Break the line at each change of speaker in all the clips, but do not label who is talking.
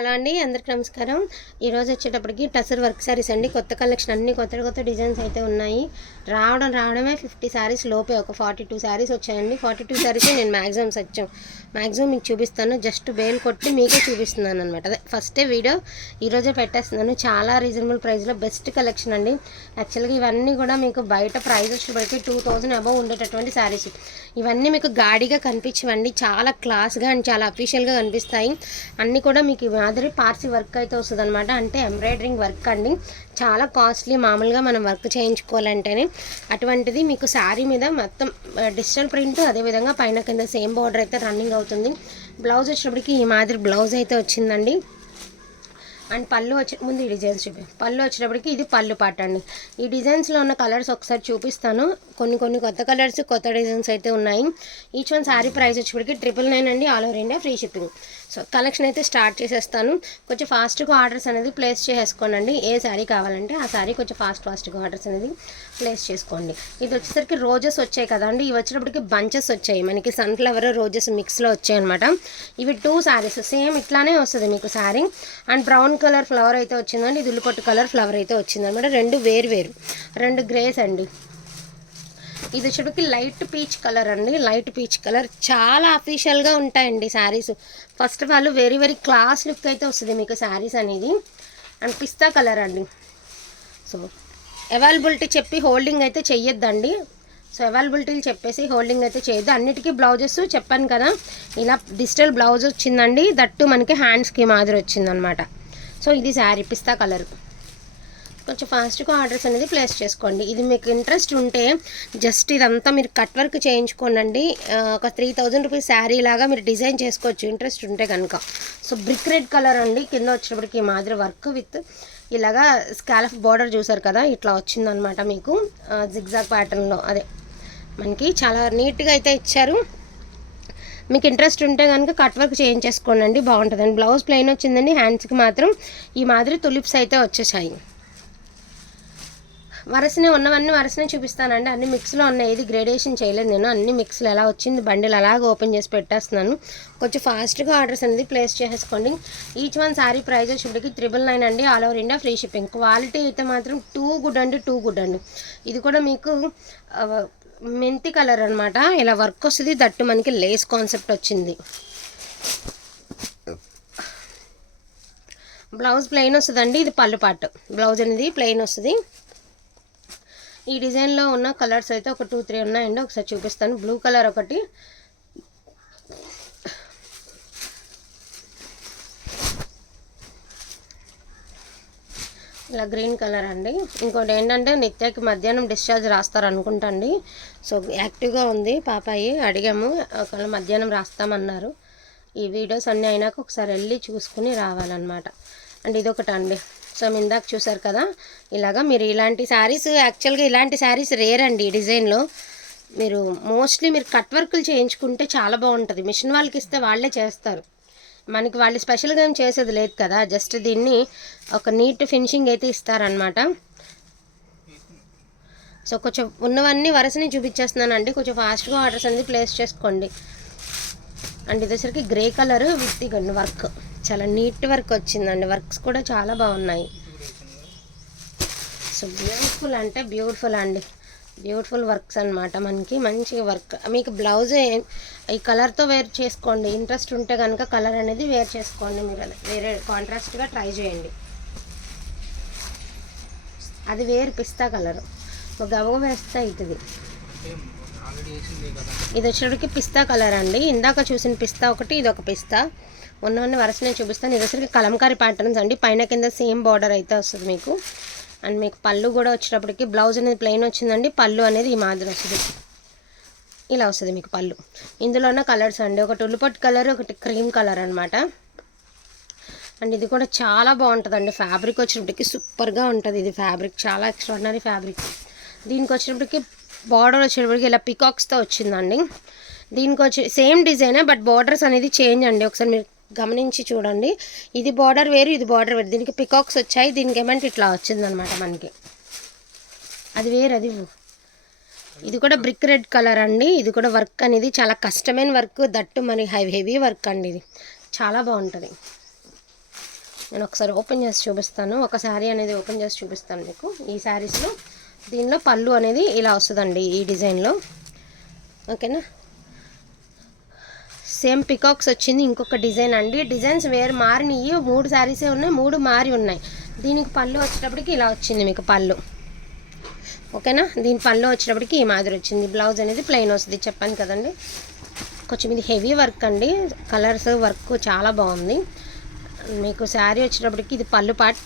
Hello అండి అందరికి నమస్కారం. ఈరోజు వచ్చేటప్పటికి టసర్ వర్క్ శారీస్ అండి. కొత్త కలెక్షన్ అన్ని కొత్త కొత్త డిజైన్స్ అయితే ఉన్నాయి. రావడం రావడమే ఫిఫ్టీ శారీస్ లోపే. ఒక ఫార్టీ టూ శారీస్ వచ్చాయండి. ఫార్టీ టూ శారీస్ నేను మ్యాక్సిమం సత్యం మ్యాక్సిమం మీకు చూపిస్తాను. జస్ట్ బేల్ కొట్టి మీకే చూపిస్తున్నాను అనమాట అదే ఫస్టే వీడియో ఈరోజే పెట్టేస్తున్నాను. చాలా రీజనబుల్ ప్రైస్లో బెస్ట్ కలెక్షన్ అండి. యాక్చువల్గా ఇవన్నీ కూడా మీకు బయట ప్రైస్ వచ్చేటప్పటికి టూ థౌజండ్ అబవ్ ఉండేటటువంటి శారీస్ ఇవన్నీ మీకు గాడిగా కనిపించవండి. చాలా క్లాస్గా అండ్ చాలా అఫీషియల్గా కనిపిస్తాయి. అన్నీ కూడా మీకు మాదిరి పార్సీ వర్క్ అయితే వస్తుంది అనమాట అంటే ఎంబ్రాయిడరింగ్ వర్క్ అండి. చాలా కాస్ట్లీ మామూలుగా మనం వర్క్ చేయించుకోవాలంటేనే అటువంటిది మీకు శారీ మీద మొత్తం డిజిటల్ ప్రింట్ అదేవిధంగా పైన కింద సేమ్ బార్డర్ అయితే రన్నింగ్ అవుతుంది. బ్లౌజ్ వచ్చినప్పటికి ఈ మాదిరి బ్లౌజ్ అయితే వచ్చిందండి. అండ్ పళ్ళు వచ్చే ముందు ఈ డిజైన్స్ చూపి పళ్ళు వచ్చేటప్పటికి ఇది పళ్ళు పాట అండి. ఈ డిజైన్స్లో ఉన్న కలర్స్ ఒకసారి చూపిస్తాను. కొన్ని కొన్ని కొత్త కలర్స్ కొత్త డిజైన్స్ అయితే ఉన్నాయి. ఈచ్ వన్ శారీ ప్రైస్ వచ్చేప్పటికి ట్రిపుల్ నైన్ అండి all over India free shipping. So collection అయితే స్టార్ట్ చేసేస్తాను. కొంచెం ఫాస్ట్గా ఆర్డర్స్ అనేది ప్లేస్ చేసేసుకోనండి. ఏ శారీ కావాలంటే ఆ శారీ కొంచెం ఫాస్ట్ ఫాస్ట్గా ఆర్డర్స్ అనేది ప్లేస్ చేసుకోండి. ఇది వచ్చేసరికి రోజెస్ వచ్చాయి కదండి. ఇవి వచ్చేటప్పటికి బంచెస్ వచ్చాయి. మనకి సన్ఫ్లవర్ రోజెస్ మిక్స్లో వచ్చాయి అనమాట ఇవి టూ శారీస్ సేమ్ ఇట్లానే వస్తుంది మీకు sari and brown colour flower అయితే వచ్చిందండి. ఇది ఉల్లిపొట్టు కలర్ ఫ్లవర్ అయితే వచ్చిందనమాట రెండు వేరు వేరు. రెండు గ్రేస్ అండి. ఇది వచ్చేటప్పటికి లైట్ పీచ్ కలర్ అండి. లైట్ పీచ్ కలర్ చాలా అఫీషియల్గా ఉంటాయండి saris first of all very very class look అయితే వస్తుంది మీకు శారీస్ అనేది. అండ్ పిస్తా కలర్ అండి. సో అవైలబిలిటీ చెప్పి హోల్డింగ్ అయితే చెయ్యొద్దండి. సో అవైలబిలిటీలు చెప్పేసి హోల్డింగ్ అయితే చేయొద్దు. అన్నిటికీ బ్లౌజెస్ చెప్పాను కదా ఇలా డిజిటల్ బ్లౌజ్ వచ్చిందండి. దట్టు మనకి హ్యాండ్స్కి మాదిరి వచ్చిందనమాట. సో ఇది శారీ పిస్తా కలర్. కొంచెం ఫాస్ట్గా ఆర్డర్స్ అనేది ప్లేస్ చేసుకోండి. ఇది మీకు ఇంట్రెస్ట్ ఉంటే జస్ట్ ఇదంతా మీరు కట్ వర్క్ చేయించుకోనండి. ఒక త్రీ థౌజండ్ రూపీస్ శారీ లాగా మీరు డిజైన్ చేసుకోవచ్చు. ఇంట్రెస్ట్ ఉంటే కనుక సో బ్రిక్ రెడ్ కలర్ అండి. కింద వచ్చినప్పటికి ఈ మాదిరి వర్క్ విత్ ఇలాగా స్కాలఫ్ బార్డర్ చూసారు కదా ఇట్లా వచ్చిందనమాట మీకు. జిగ్జాగ్ ప్యాటర్న్లో అదే. మనకి చాలా నీట్గా అయితే ఇచ్చారు. మీకు ఇంట్రెస్ట్ ఉంటే కనుక కట్ వర్క్ చేయించేసుకోండి బాగుంటుందండి. బ్లౌజ్ ప్లెయిన్ వచ్చిందండి హ్యాండ్స్కి మాత్రం ఈ మాదిరి తులిప్స్ అయితే వచ్చేసాయి. వరసనే ఉన్నవన్నీ వరసనే చూపిస్తానండి. అన్ని మిక్స్లో ఉన్నాయి. ఇది గ్రేడేషన్ చేయలేదు నేను. అన్ని మిక్స్లో ఎలా వచ్చింది బండిల్ అలాగ ఓపెన్ చేసి పెట్టేస్తున్నాను. కొంచెం ఫాస్ట్గా ఆర్డర్స్ అనేది ప్లేస్ చేసేసుకోండి. ఈచ్ వన్ శారీ ప్రైస్ వచ్చేటికి త్రిబుల్ నైన్ అండి. All over India free shipping quality అయితే మాత్రం టూ గుడ్ అండి టూ గుడ్ అండి. ఇది కూడా మీకు మెంతి కలర్ అనమాట ఇలా వర్క్ వస్తుంది దట్టు మనకి లేస్ కాన్సెప్ట్ వచ్చింది. బ్లౌజ్ ప్లెయిన్ వస్తుందండి. ఇది పళ్ళు పాటు బ్లౌజ్ అనేది ప్లెయిన్ వస్తుంది. ఈ డిజైన్లో ఉన్న కలర్స్ అయితే ఒక టూ త్రీ ఉన్నాయండి. ఒకసారి చూపిస్తాను. బ్లూ కలర్ ఒకటి. ఇలా గ్రీన్ కలర్ అండి. ఇంకోటి ఏంటంటే నిత్యకి మధ్యాహ్నం డిశ్చార్జ్ రాస్తారు అనుకుంటా అండి సో యాక్టివ్గా ఉంది పాపాయి. అడిగాము ఒకవేళ మధ్యాహ్నం రాస్తామన్నారు. ఈ వీడియోస్ అన్నీ అయినాక ఒకసారి వెళ్ళి చూసుకుని రావాలన్నమాట. అండ్ ఇదొకటి అండి సో ఇందాక చూసారు కదా ఇలాగా మీరు ఇలాంటి శారీస్ యాక్చువల్గా ఇలాంటి శారీస్ రేర్ అండి డిజైన్లో మీరు మోస్ట్లీ మీరు కట్ వర్కులు చేయించుకుంటే చాలా బాగుంటుంది. మిషన్ వాళ్ళకి ఇస్తే వాళ్ళే చేస్తారు. మనకి వాళ్ళు స్పెషల్గా ఏం చేసేది లేదు కదా జస్ట్ దీన్ని ఒక నీట్ ఫినిషింగ్ అయితే ఇస్తారనమాట సో కొంచెం ఉన్నవన్నీ వరుసని చూపించేస్తున్నానండి. కొంచెం ఫాస్ట్గా ఆర్డర్స్ అనేది ప్లేస్ చేసుకోండి. అండ్ ఇది వచ్చరికి grey colour with gun work చాలా నీట్ వర్క్ వచ్చిందండి. వర్క్స్ కూడా చాలా బాగున్నాయి. సో బ్యూటిఫుల్ అంటే బ్యూటిఫుల్ అండి. బ్యూటిఫుల్ వర్క్స్ అన్నమాట మనకి. మంచి వర్క్. మీకు బ్లౌజ్ ఈ కలర్తో వేర్ చేసుకోండి. ఇంట్రెస్ట్ ఉంటే కనుక కలర్ అనేది వేర్ చేసుకోండి మీరు. వేరే కాంట్రాస్ట్గా ట్రై చేయండి. అది వేరు పిస్తా కలర్. గవగ వేస్తే అవుతుంది ఇది వచ్చేటికి పిస్తా కలర్ అండి. ఇందాక చూసిన పిస్తా ఒకటి ఇది ఒక పిస్తా. ఉన్నవన్నీ వరుస నేను చూపిస్తాను. ఇది వచ్చరికి కలంకారీ ప్యాటర్న్స్ అండి పైన కింద సేమ్ బార్డర్ అయితే వస్తుంది మీకు. అండ్ మీకు పళ్ళు కూడా వచ్చేటప్పటికి బ్లౌజ్ అనేది ప్లెయిన్ వచ్చిందండి. పళ్ళు అనేది ఈ మాదిరి వస్తుంది. ఇలా వస్తుంది మీకు పళ్ళు. ఇందులో ఉన్న కలర్స్ అండి. ఒకటి ఉల్లిపట్టు కలర్ ఒకటి క్రీమ్ కలర్ అనమాట అండ్ ఇది కూడా చాలా బాగుంటుందండి. ఫ్యాబ్రిక్ వచ్చినప్పటికి సూపర్గా ఉంటుంది ఇది ఫ్యాబ్రిక్ చాలా ఎక్స్ట్రాడినరీ ఫ్యాబ్రిక్ దీనికి వచ్చినప్పటికి బార్డర్ వచ్చేటప్పటికి ఇలా పికాక్స్తో వచ్చిందండి. దీనికి వచ్చి సేమ్ డిజైనే బట్ బార్డర్స్ అనేది చేంజ్ అండి. ఒకసారి మీరు గమనించి చూడండి. ఇది బార్డర్ వేరు ఇది బార్డర్ వేరు. దీనికి పికాక్స్ వచ్చాయి దీనికి ఏమంటే ఇట్లా వచ్చిందనమాట మనకి. అది వేరు అది ఇది కూడా బ్రిక్ రెడ్ కలర్ అండి. ఇది కూడా వర్క్ అనేది చాలా కష్టమైన వర్క్ దట్టు మరి హై హెవీ వర్క్ అండి ఇది. చాలా బాగుంటుంది. నేను ఒకసారి ఓపెన్ చేసి చూపిస్తాను. ఒక శారీ అనేది ఓపెన్ చేసి చూపిస్తాను మీకు. ఈ శారీస్లో దీనిలో పళ్ళు అనేది ఇలా వస్తుందండి ఈ డిజైన్లో ఓకేనా సేమ్ పికాక్స్ వచ్చింది ఇంకొక డిజైన్ అండి. డిజైన్స్ వేరు మారినవి మూడు శారీసే ఉన్నాయి మూడు మారి ఉన్నాయి. దీనికి పళ్ళు వచ్చేటప్పటికి ఇలా వచ్చింది మీకు పళ్ళు. ఓకేనా? దీని పళ్ళు వచ్చేటప్పటికి ఈ మాదిరి వచ్చింది. బ్లౌజ్ అనేది ప్లెయిన్ వస్తుంది. చెప్పాను కదండి. కొంచెం ఇది హెవీ వర్క్ అండి. కలర్స్ వర్క్ చాలా బాగుంది. మీకు శారీ వచ్చేటప్పటికి ఇది పళ్ళు పాట్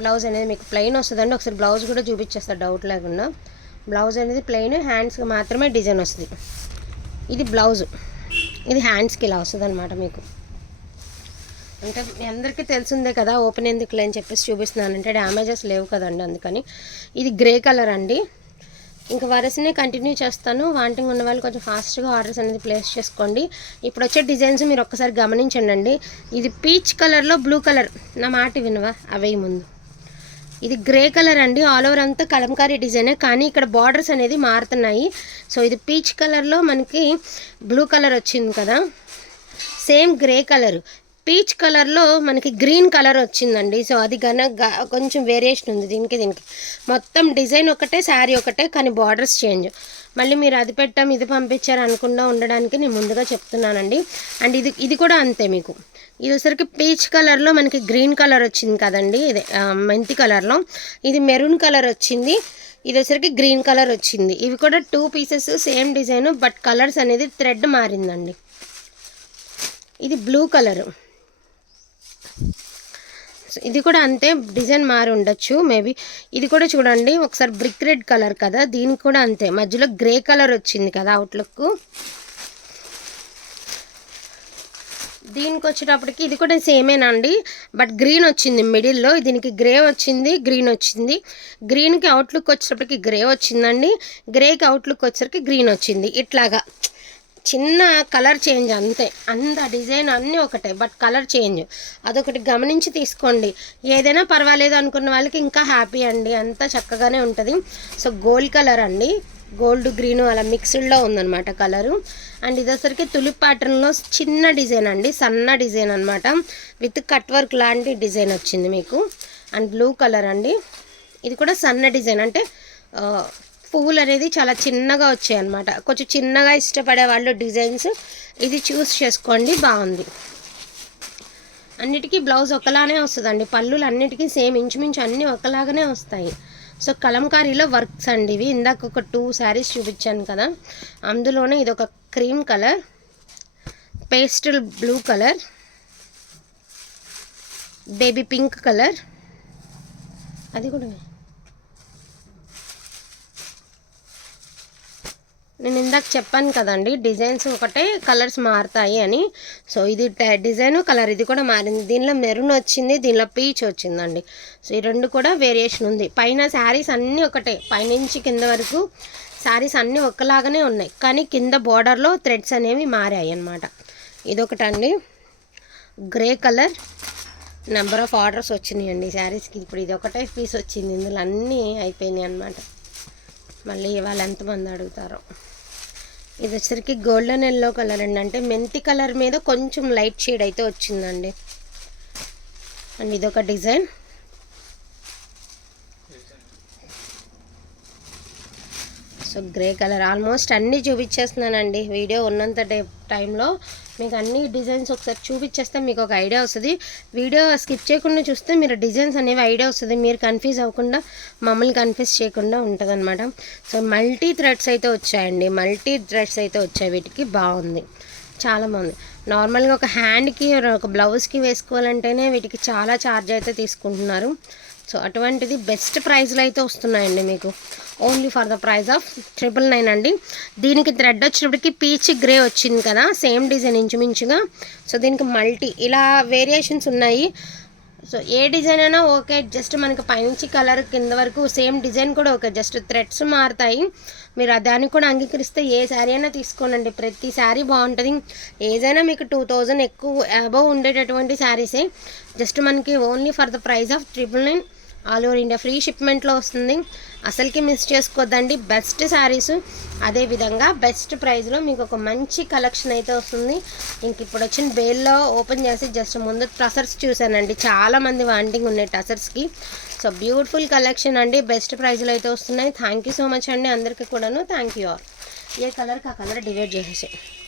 బ్లౌజ్ అనేది మీకు ప్లెయిన్ వస్తుందండి. ఒకసారి బ్లౌజ్ కూడా చూపించేస్తా డౌట్ లేకుండా. బ్లౌజ్ అనేది ప్లెయిన్ హ్యాండ్స్కి మాత్రమే డిజైన్ వస్తుంది. ఇది బ్లౌజ్. ఇది హ్యాండ్స్కి ఇలా వస్తుంది అనమాట మీకు. అంటే మీ అందరికీ తెలిసిందే కదా ఓపెన్ ఎందుకు లేని చెప్పేసి చూపిస్తున్నాను అంటే డ్యామేజెస్ లేవు కదండి అందుకని. ఇది గ్రే కలర్ అండి. ఇంకా వరసనే కంటిన్యూ చేస్తాను. వాంటింగ్ ఉన్న వాళ్ళు కొంచెం ఫాస్ట్గా ఆర్డర్స్ అనేది ప్లేస్ చేసుకోండి. ఇప్పుడు వచ్చే డిజైన్స్ మీరు ఒక్కసారి గమనించండి అండి ఇది పీచ్ కలర్లో బ్లూ కలర్ నా మాట వినవా? అవే ముందు. ఇది గ్రే కలర్ అండి. ఆల్ ఓవర్ అంతా కలంకారీ డిజైనే కానీ ఇక్కడ బార్డర్స్ అనేది మారుతున్నాయి. సో ఇది పీచ్ కలర్లో మనకి బ్లూ కలర్ వచ్చింది కదా. సేమ్ గ్రే కలర్ పీచ్ కలర్లో మనకి గ్రీన్ కలర్ వచ్చిందండి. సో అది గన కొంచెం వేరియేషన్ ఉంది దీనికి దీనికి. మొత్తం డిజైన్ ఒకటే శారీ ఒకటే కానీ బార్డర్స్ చేంజ్ మళ్ళీ మీరు అది పెట్టాం ఇది పంపించారు అనుకుండా ఉండడానికి నేను ముందుగా చెప్తున్నానండి. అండ్ ఇది ఇది కూడా అంతే మీకు. ఇది వచ్చరికి పీచ్ కలర్లో మనకి గ్రీన్ కలర్ వచ్చింది కదండి. ఇది మెంతి కలర్లో. ఇది మెరూన్ కలర్ వచ్చింది. ఇది వచ్చరికి గ్రీన్ కలర్ వచ్చింది. ఇవి కూడా two pieces same design but colours అనేది థ్రెడ్ మారిందండి. ఇది బ్లూ కలర్. ఇది కూడా అంతే డిజైన్ మారి ఉండొచ్చు మేబీ. ఇది కూడా చూడండి ఒకసారి బ్రిక్ రెడ్ కలర్ కదా దీనికి కూడా అంతే. మధ్యలో గ్రే కలర్ వచ్చింది కదా అవుట్లుక్ దీనికి వచ్చేటప్పటికి ఇది కూడా సేమేనండి. బట్ గ్రీన్ వచ్చింది మిడిల్లో. దీనికి గ్రే వచ్చింది గ్రీన్ వచ్చింది. గ్రీన్కి అవుట్లుక్ వచ్చేటప్పటికి గ్రే వచ్చిందండి. గ్రేకి అవుట్లుక్ వచ్చేసరికి గ్రీన్ వచ్చింది. ఇట్లాగా చిన్న కలర్ చేంజ్ అంతే. అంత డిజైన్ అన్నీ ఒకటే బట్ కలర్ చేంజ్. అదొకటి గమనించి తీసుకోండి. ఏదైనా పర్వాలేదు అనుకున్న వాళ్ళకి ఇంకా హ్యాపీ అండి. అంతా చక్కగానే ఉంటుంది. సో గోల్డ్ కలర్ అండి. గోల్డ్ గ్రీన్ అలా మిక్స్డ్లో ఉందన్నమాట కలరు. అండ్ ఇదొసరికి తులిప్ ప్యాటర్న్లో చిన్న డిజైన్ అండి. సన్న డిజైన్ అనమాట విత్ కట్ వర్క్ లాంటి డిజైన్ వచ్చింది మీకు. అండ్ బ్లూ కలర్ అండి. ఇది కూడా సన్న డిజైన్. అంటే పువ్వులు అనేది చాలా చిన్నగా వచ్చాయి అనమాట కొంచెం చిన్నగా ఇష్టపడే వాళ్ళు డిజైన్స్ ఇది చూస్ చేసుకోండి బాగుంది. అన్నిటికీ బ్లౌజ్ ఒకలానే వస్తుందండి. పళ్ళులు అన్నిటికీ సేమ్ ఇంచుమించు అన్నీ ఒకలాగానే వస్తాయి. సో కలంకారీలో వర్క్స్ అండి ఇవి. ఇందాక ఒక టూ శారీస్ చూపించాను కదా. అందులోనే ఇది ఒక cream colour pastel blue colour baby pink colour. అది కూడా నేను ఇందాక చెప్పాను కదండి డిజైన్స్ ఒకటే కలర్స్ మారుతాయి అని. సో ఇది డిజైన్ కలర్ ఇది కూడా మారింది. దీనిలో మెరూన్ వచ్చింది దీనిలో పీచ్ వచ్చిందండి. సో ఈ రెండు కూడా వేరియేషన్ ఉంది. పైన శారీస్ అన్నీ ఒకటే పైనుంచి కింద వరకు శారీస్ అన్నీ ఒకలాగానే ఉన్నాయి. కానీ కింద బార్డర్లో థ్రెడ్స్ అనేవి మారాయి అన్నమాట. ఇదొకటండి. Grey colour number of orders వచ్చినాయండి శారీస్కి. ఇప్పుడు ఇది ఒకటే పీస్ వచ్చింది. ఇందులో అన్నీ అయిపోయినాయి అన్నమాట. మళ్ళీ ఇవాళ ఎంతమంది అడుగుతారో. ఇది వచ్చరికి గోల్డెన్ ఎల్లో కలర్ అండి. అంటే మెంతి కలర్ మీద కొంచెం లైట్ షేడ్ అయితే వచ్చిందండి. అండ్ ఇదొక design. So grey colour. Almost అన్నీ చూపించేస్తున్నానండి. వీడియో ఉన్నంత డే టైంలో మీకు అన్ని డిజైన్స్ ఒకసారి చూపించేస్తే మీకు ఒక ఐడియా వస్తుంది. వీడియో స్కిప్ చేయకుండా చూస్తే మీరు డిజైన్స్ అనేవి ఐడియా వస్తుంది. మీరు కన్ఫ్యూజ్ అవ్వకుండా మమ్మల్ని కన్ఫ్యూజ్ చేయకుండా ఉంటుంది సో మల్టీ థ్రెడ్స్ అయితే వచ్చాయండి. మల్టీ థ్రెడ్స్ అయితే వచ్చాయి వీటికి. బాగుంది. చాలా బాగుంది. నార్మల్గా ఒక హ్యాండ్కి ఒక బ్లౌజ్కి వేసుకోవాలంటేనే వీటికి చాలా ఛార్జ్ అయితే తీసుకుంటున్నారు. సో అటువంటిది బెస్ట్ ప్రైస్లో అయితే వస్తున్నాయండి మీకు. Only for the price of triple nine అండి. దీనికి థ్రెడ్ వచ్చినప్పటికి పీచ్ గ్రే వచ్చింది కదా సేమ్ డిజైన్ ఇంచుమించుగా. సో దీనికి మల్టీ ఇలా వేరియేషన్స్ ఉన్నాయి. సో ఏ డిజైన్ అయినా ఓకే జస్ట్ మనకి పైనుంచి కలర్ కింద వరకు సేమ్ డిజైన్ కూడా ఓకే జస్ట్ థ్రెడ్స్ మారుతాయి. మీరు దాన్ని కూడా అంగీకరిస్తే ఏ శారీ అయినా తీసుకోనండి. ప్రతి శారీ బాగుంటుంది. ఏదైనా మీకు టూ థౌజండ్ ఎక్కువ అబవ్ ఉండేటటువంటి శారీసే. జస్ట్ మనకి only for the price of triple nine all over India free షిప్మెంట్లో వస్తుంది. అసలుకి మిస్ చేసుకోవద్దండి బెస్ట్ శారీస్ అదేవిధంగా బెస్ట్ ప్రైస్లో మీకు ఒక మంచి కలెక్షన్ అయితే వస్తుంది. ఇంక ఇప్పుడు వచ్చిన బేల్లో ఓపెన్ చేసి జస్ట్ ముందు టసర్స్ చూశానండి. చాలా మంది వాంటింగ్ ఉన్నాయి టసర్స్కి. సో బ్యూటిఫుల్ కలెక్షన్ అండి. బెస్ట్ ప్రైస్లో అయితే వస్తున్నాయి. థ్యాంక్ యూ సో మచ్ అండి అందరికీ కూడాను. Thank you all. ఏ కలర్కి ఆ కలర్ డివైడ్ చేసేసాయి.